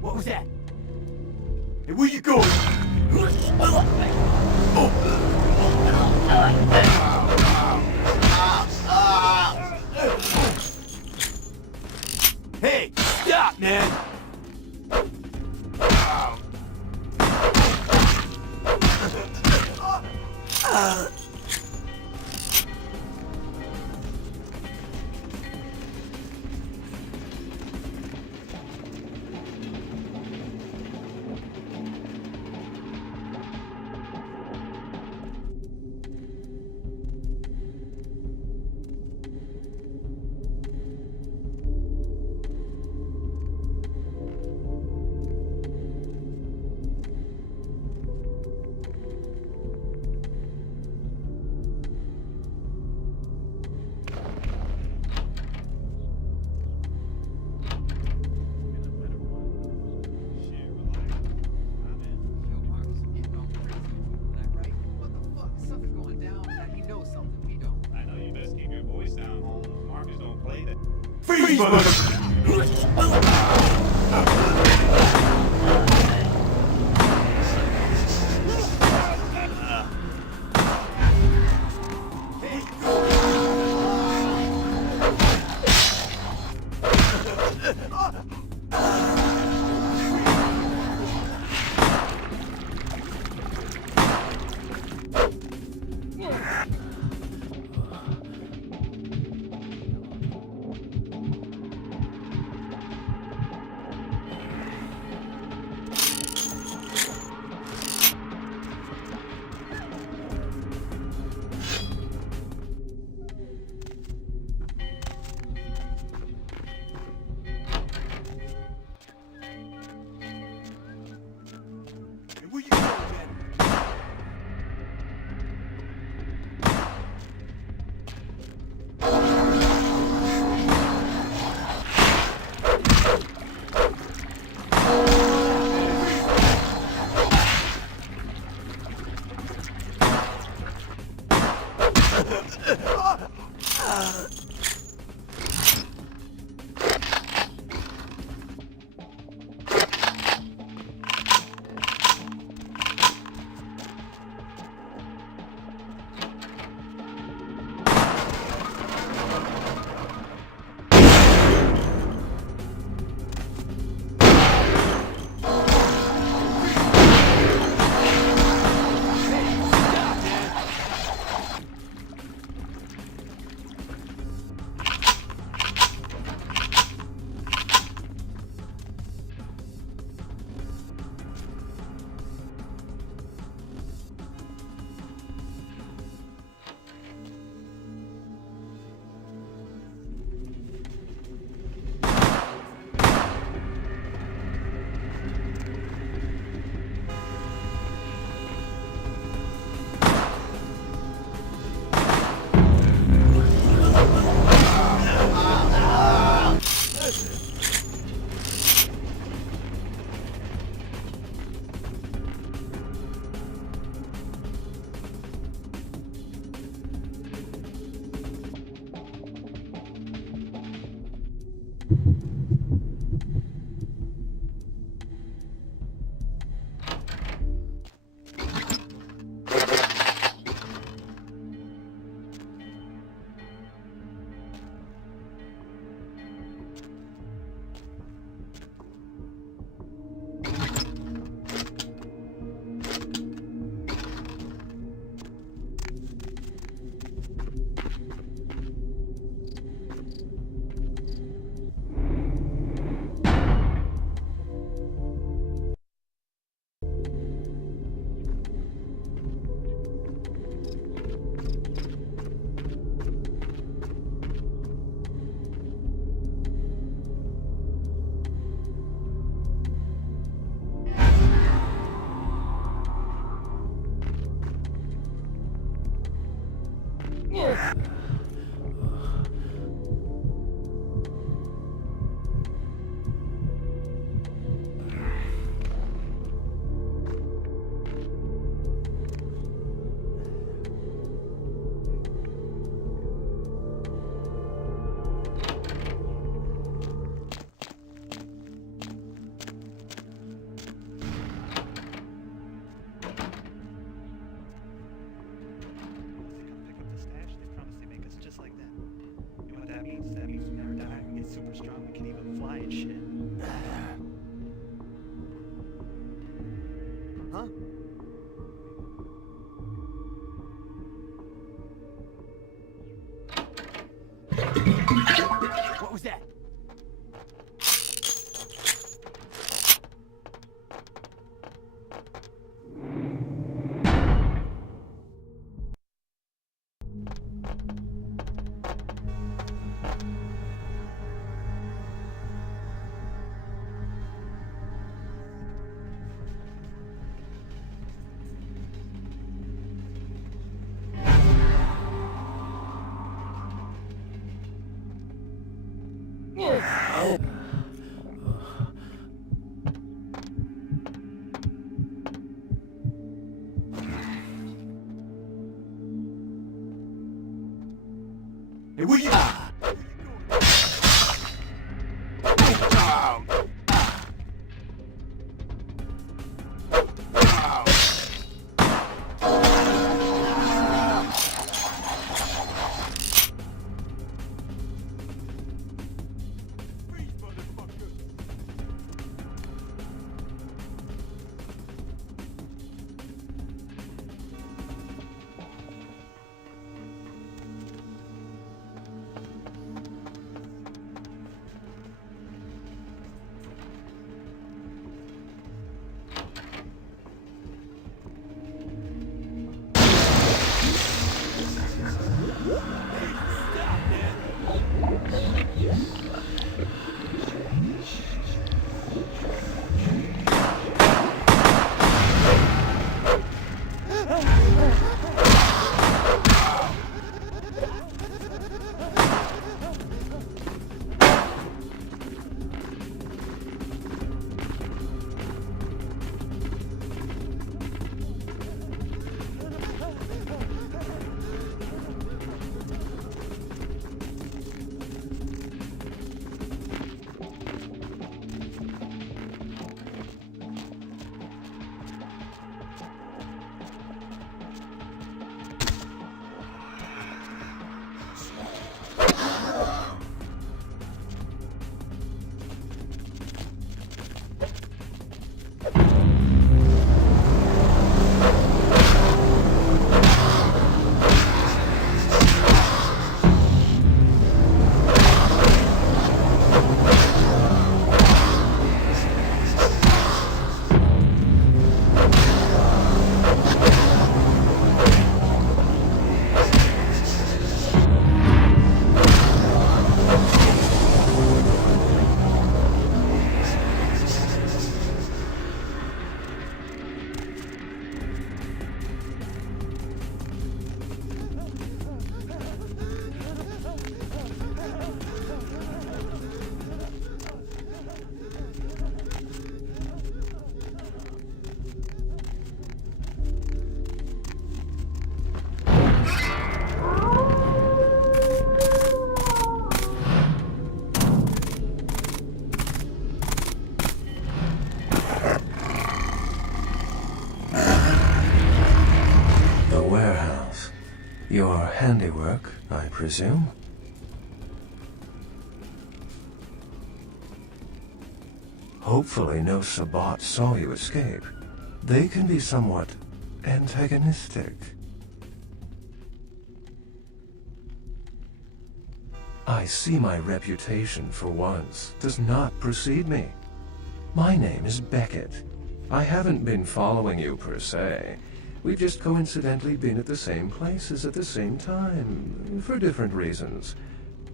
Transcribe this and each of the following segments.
What was that? Hey, where you going? Hey, stop, man! Super strong, we can even fly and shit. Huh? What was that? Hey, where you? Your handiwork, I presume? Hopefully no Sabbat saw you escape. They can be somewhat antagonistic. I see my reputation, for once, does not precede me. My name is Beckett. I haven't been following you per se. We've just coincidentally been at the same places at the same time, for different reasons.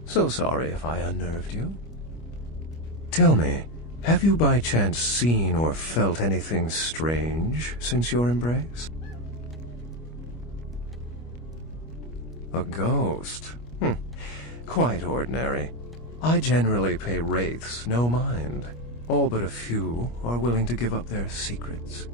So sorry if I unnerved you. Tell me, have you by chance seen or felt anything strange since your embrace? A ghost? Quite ordinary. I generally pay wraiths no mind. All but a few are willing to give up their secrets.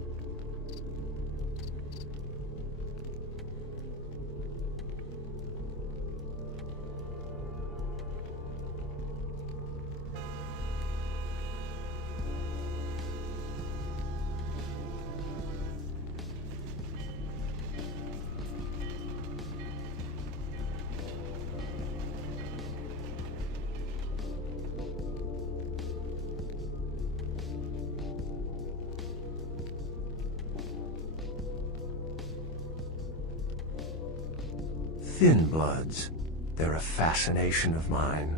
Thin bloods. They're a fascination of mine.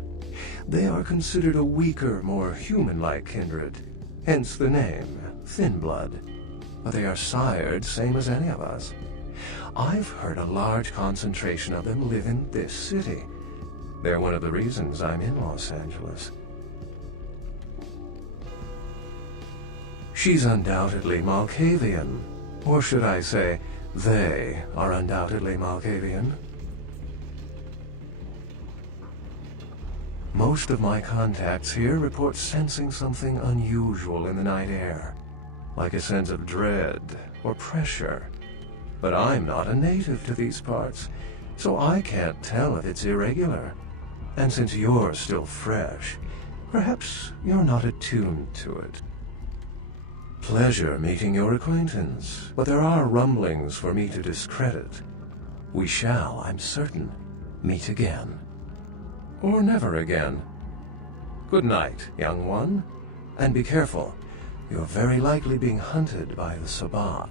They are considered a weaker, more human-like kindred, hence the name, Thin Blood. But they are sired same as any of us. I've heard a large concentration of them live in this city. They're one of the reasons I'm in Los Angeles. She's undoubtedly Malkavian. Or should I say, they are undoubtedly Malkavian. Most of my contacts here report sensing something unusual in the night air, like a sense of dread or pressure. But I'm not a native to these parts, so I can't tell if it's irregular. And since you're still fresh, perhaps you're not attuned to it. Pleasure meeting your acquaintance, but there are rumblings for me to discredit. We shall, I'm certain, meet again. Or never again. Good night, young one. And be careful. You're very likely being hunted by the Sabbat.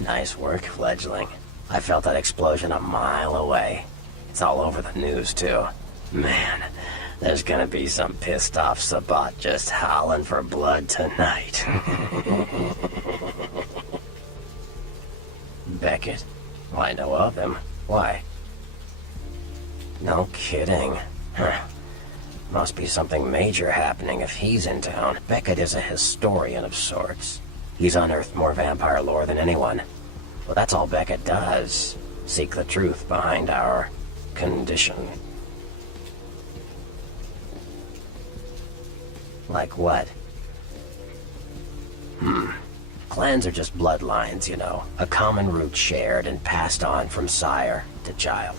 Nice work, fledgling. I felt that explosion a mile away. It's all over the news, too. Man, there's gonna be some pissed-off Sabbat just howling for blood tonight. Beckett? Well, I know of him. Why? No kidding. Huh. Must be something major happening if he's in town. Beckett is a historian of sorts. He's unearthed more vampire lore than anyone. Well, that's all Beckett does. Seek the truth behind our condition. Like what? Clans are just bloodlines, you know. A common root shared and passed on from sire to child.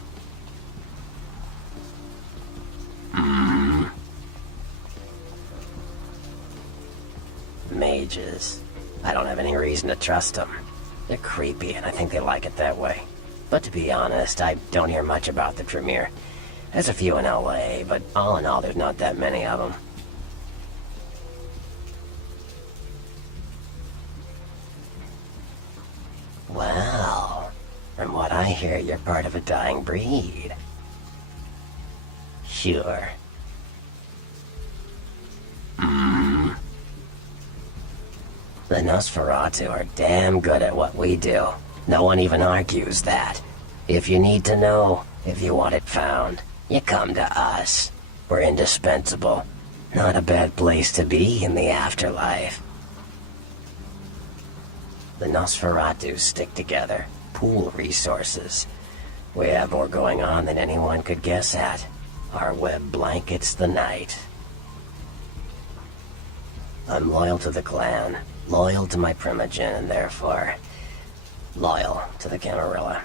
Mages. I don't have any reason to trust them. They're creepy, and I think they like it that way. But to be honest, I don't hear much about the Tremere. There's a few in LA, but all in all, there's not that many of them. Well, from what I hear, you're part of a dying breed. Sure. The Nosferatu are damn good at what we do. No one even argues that. If you need to know, if you want it found, you come to us. We're indispensable. Not a bad place to be in the afterlife. The Nosferatu stick together, pool resources. We have more going on than anyone could guess at. Our web blankets the night. I'm loyal to the clan, loyal to my primogen, and therefore loyal to the Camarilla.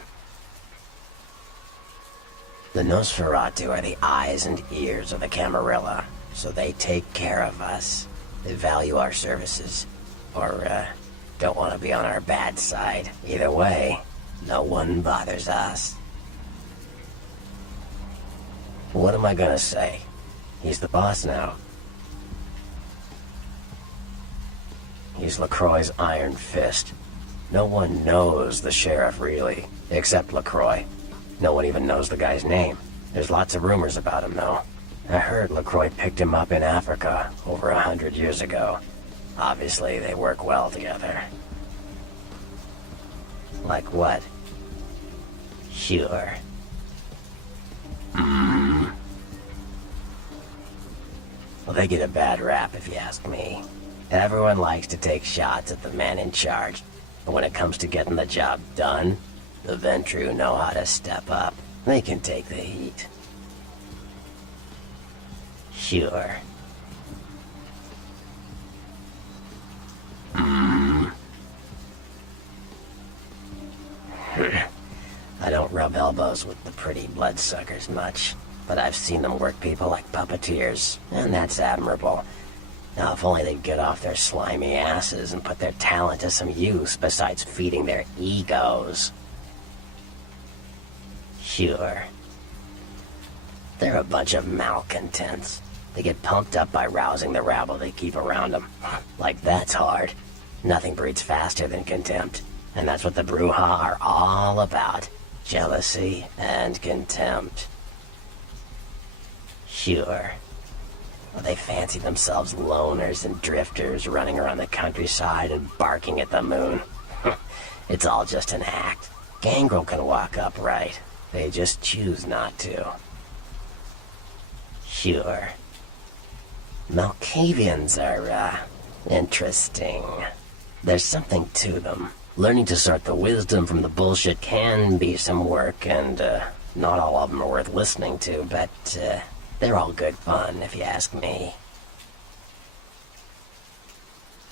The Nosferatu are the eyes and ears of the Camarilla, so they take care of us. They value our services, or don't want to be on our bad side. Either way, no one bothers us. What am I gonna say? He's the boss now. He's LaCroix's iron fist. No one knows the sheriff really, except LaCroix. No one even knows the guy's name. There's lots of rumors about him though. I heard LaCroix picked him up in Africa over 100 years ago. Obviously they work well together. Like what? Sure. Well, they get a bad rap if you ask me. Everyone likes to take shots at the man in charge, but when it comes to getting the job done, the Ventru know how to step up. They can take the heat. Sure. I don't rub elbows with the pretty bloodsuckers much, but I've seen them work people like puppeteers, and that's admirable. Now, if only they'd get off their slimy asses and put their talent to some use besides feeding their egos. Sure. They're a bunch of malcontents. They get pumped up by rousing the rabble they keep around them. Like that's hard. Nothing breeds faster than contempt. And that's what the Bruja are all about. Jealousy and contempt. Sure. Well, they fancy themselves loners and drifters running around the countryside and barking at the moon. It's all just an act. Gangrel can walk upright. They just choose not to. Sure. Malkavians are, interesting. There's something to them. Learning to sort the wisdom from the bullshit can be some work, and, not all of them are worth listening to, but, they're all good fun, if you ask me.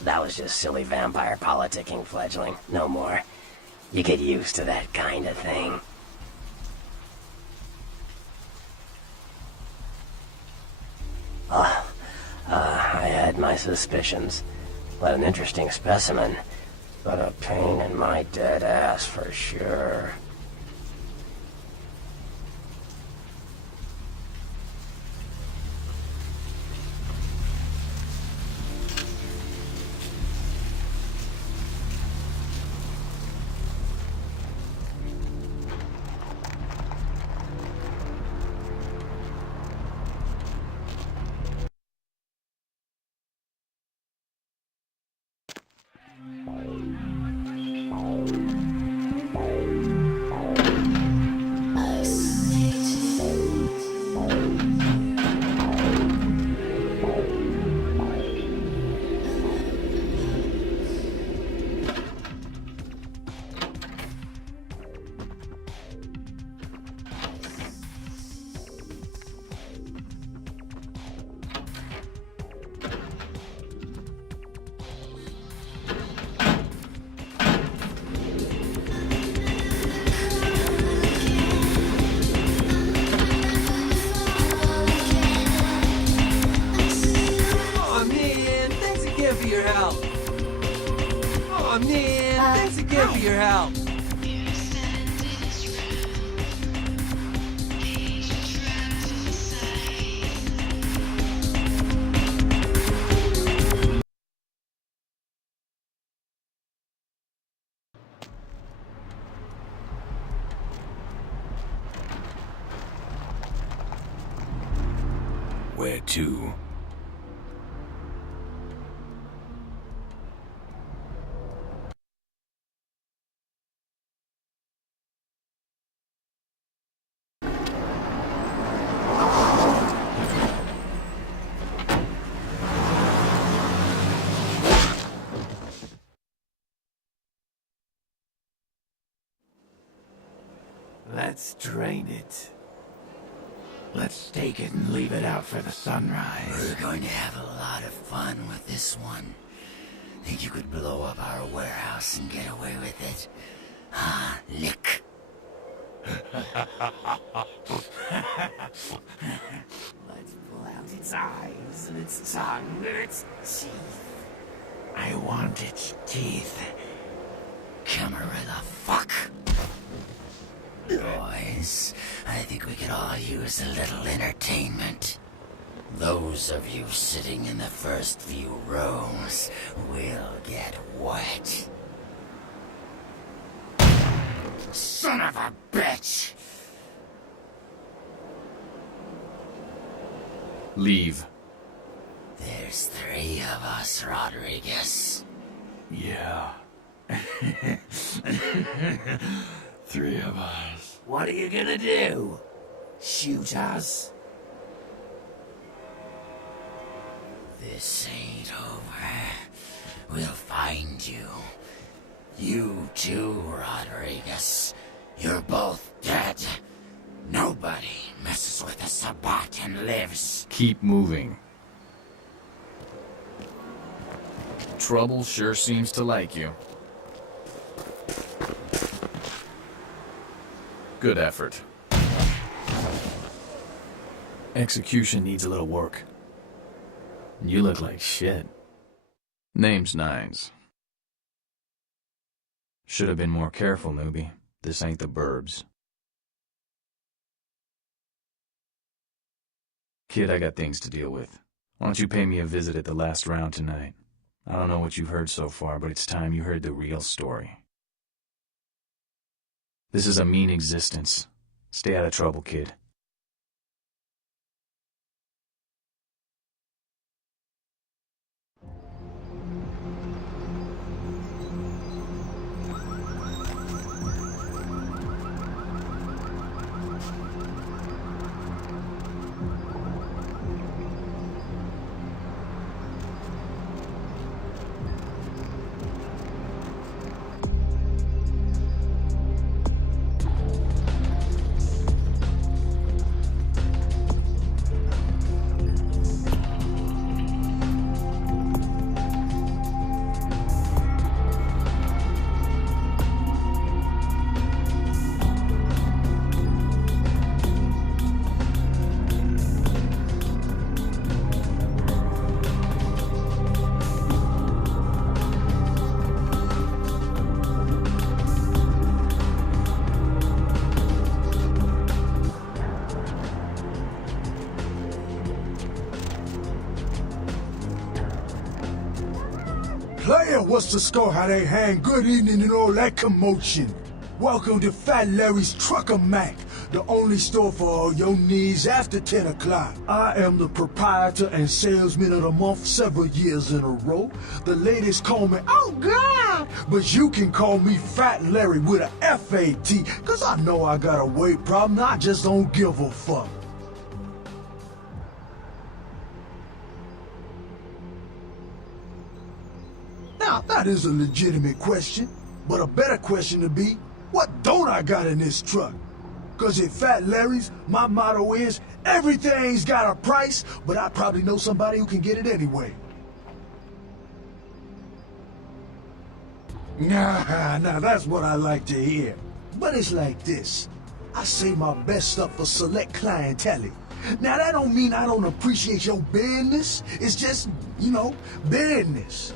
That was just silly vampire politicking, fledgling. No more. You get used to that kind of thing. I had my suspicions, but an interesting specimen, but a pain in my dead ass for sure. Your help. Where to? Let's drain it. Let's take it and leave it out for the sunrise. We're going to have a lot of fun with this one. Think you could blow up our warehouse and get away with it? Huh, Lick? Let's pull out its eyes and its tongue and its teeth. I want its teeth. Camarilla fuck. Boys, I think we could all use a little entertainment. Those of you sitting in the first few rows will get wet. Son of a bitch! Leave. There's 3 of us, Rodriguez. Yeah. 3 of us. What are you gonna do? Shoot us? This ain't over. We'll find you. You too, Rodriguez. You're both dead. Nobody messes with a Sabbat and lives. Keep moving. Trouble sure seems to like you. Good effort. Execution needs a little work. You look like shit. Name's Nines. Should have been more careful, newbie. This ain't the burbs. Kid, I got things to deal with. Why don't you pay me a visit at the last round tonight? I don't know what you've heard so far, but it's time you heard the real story. This is a mean existence. Stay out of trouble, kid. Player, what's the score? How they hang? Good evening and all that commotion. Welcome to Fat Larry's Trucker Mac, the only store for all your needs after 10 o'clock. I am the proprietor and salesman of the month several years in a row. The ladies call me, oh God, but you can call me Fat Larry with a F-A-T, cause I know I got a weight problem, I just don't give a fuck. Now, that is a legitimate question, but a better question to be, what don't I got in this truck? Cause at Fat Larry's, my motto is, everything's got a price, but I probably know somebody who can get it anyway. Nah, that's what I like to hear. But it's like this, I save my best stuff for select clientele. Now that don't mean I don't appreciate your business, it's just, business.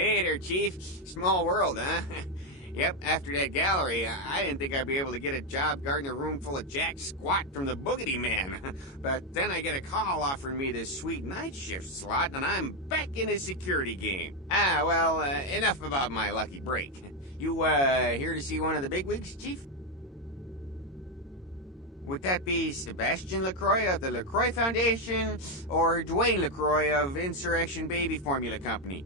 Hey there, Chief. Small world, huh? Yep, after that gallery, I didn't think I'd be able to get a job guarding a room full of jack squat from the Boogity Man. But then I get a call offering me this sweet night shift slot, and I'm back in the security game. Well, enough about my lucky break. You, here to see one of the bigwigs, Chief? Would that be Sebastian LaCroix of the LaCroix Foundation, or Dwayne LaCroix of Insurrection Baby Formula Company?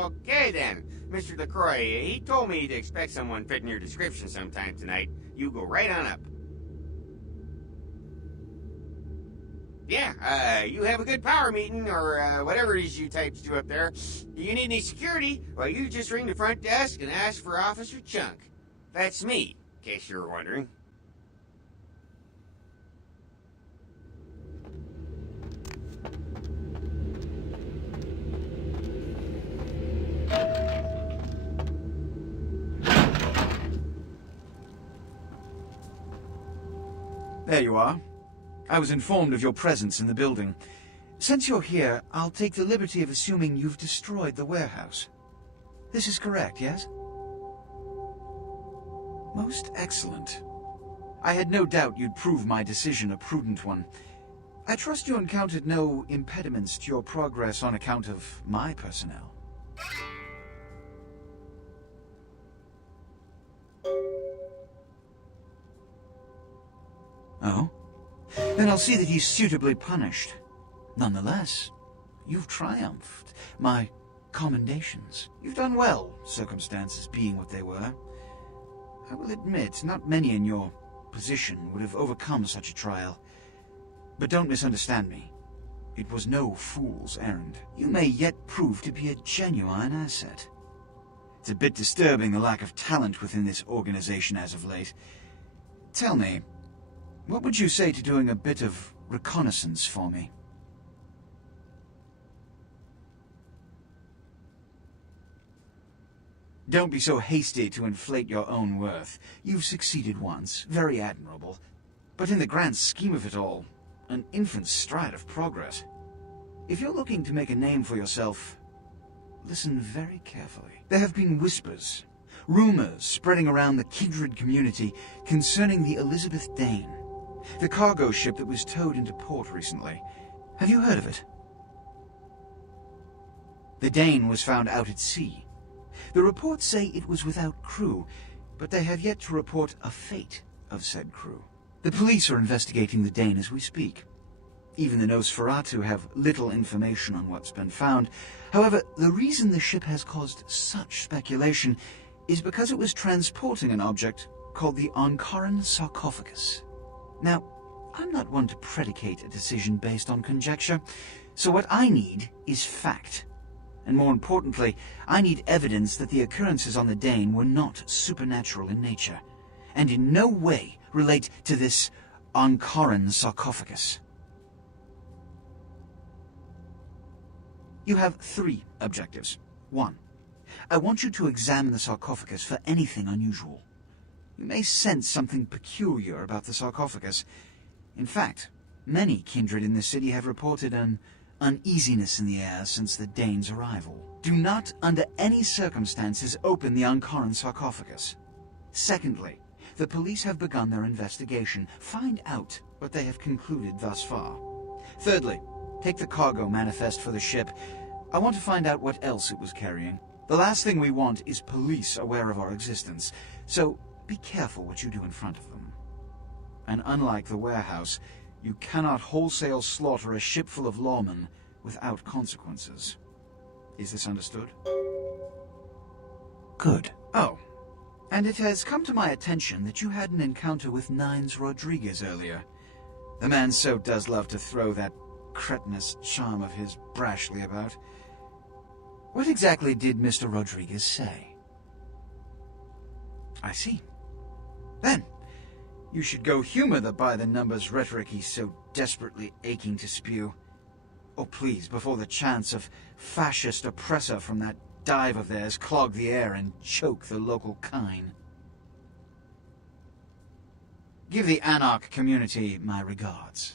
Okay then. Mr. LaCroix, he told me to expect someone fitting your description sometime tonight. You go right on up. Yeah, you have a good power meeting, or whatever it is you types do up there. Do you need any security? Well, you just ring the front desk and ask for Officer Chunk. That's me, in case you were wondering. There you are. I was informed of your presence in the building. Since you're here, I'll take the liberty of assuming you've destroyed the warehouse. This is correct, yes? Most excellent. I had no doubt you'd prove my decision a prudent one. I trust you encountered no impediments to your progress on account of my personnel. Oh? Then I'll see that he's suitably punished. Nonetheless, you've triumphed. My commendations. You've done well, circumstances being what they were. I will admit, not many in your position would have overcome such a trial. But don't misunderstand me. It was no fool's errand. You may yet prove to be a genuine asset. It's a bit disturbing, the lack of talent within this organization as of late. Tell me, what would you say to doing a bit of reconnaissance for me? Don't be so hasty to inflate your own worth. You've succeeded once, very admirable. But in the grand scheme of it all, an infant stride of progress. If you're looking to make a name for yourself, listen very carefully. There have been whispers, rumors spreading around the kindred community concerning the Elizabeth Dane, the cargo ship that was towed into port recently. Have you heard of it? The Dane was found out at sea. The reports say it was without crew, but they have yet to report a fate of said crew. The police are investigating the Dane as we speak. Even the Nosferatu have little information on what's been found. However, the reason the ship has caused such speculation is because it was transporting an object called the Ankaran sarcophagus. Now, I'm not one to predicate a decision based on conjecture, so what I need is fact. And more importantly, I need evidence that the occurrences on the Dane were not supernatural in nature, and in no way relate to this Ankaran sarcophagus. You have 3 objectives. 1. I want you to examine the sarcophagus for anything unusual. You may sense something peculiar about the sarcophagus. In fact, many kindred in the city have reported an uneasiness in the air since the Dane's arrival. Do not, under any circumstances, open the Ankaran sarcophagus. Secondly, the police have begun their investigation. Find out what they have concluded thus far. Thirdly, take the cargo manifest for the ship. I want to find out what else it was carrying. The last thing we want is police aware of our existence, so be careful what you do in front of them. And unlike the warehouse, you cannot wholesale slaughter a ship full of lawmen without consequences. Is this understood? Good. Oh, and it has come to my attention that you had an encounter with Nines Rodriguez earlier. The man so does love to throw that cretinous charm of his brashly about. What exactly did Mr. Rodriguez say? I see. Then, you should go humor the by-the-numbers rhetoric he's so desperately aching to spew. Oh, please, before the chance of fascist oppressor from that dive of theirs clog the air and choke the local kine. Give the Anarch community my regards.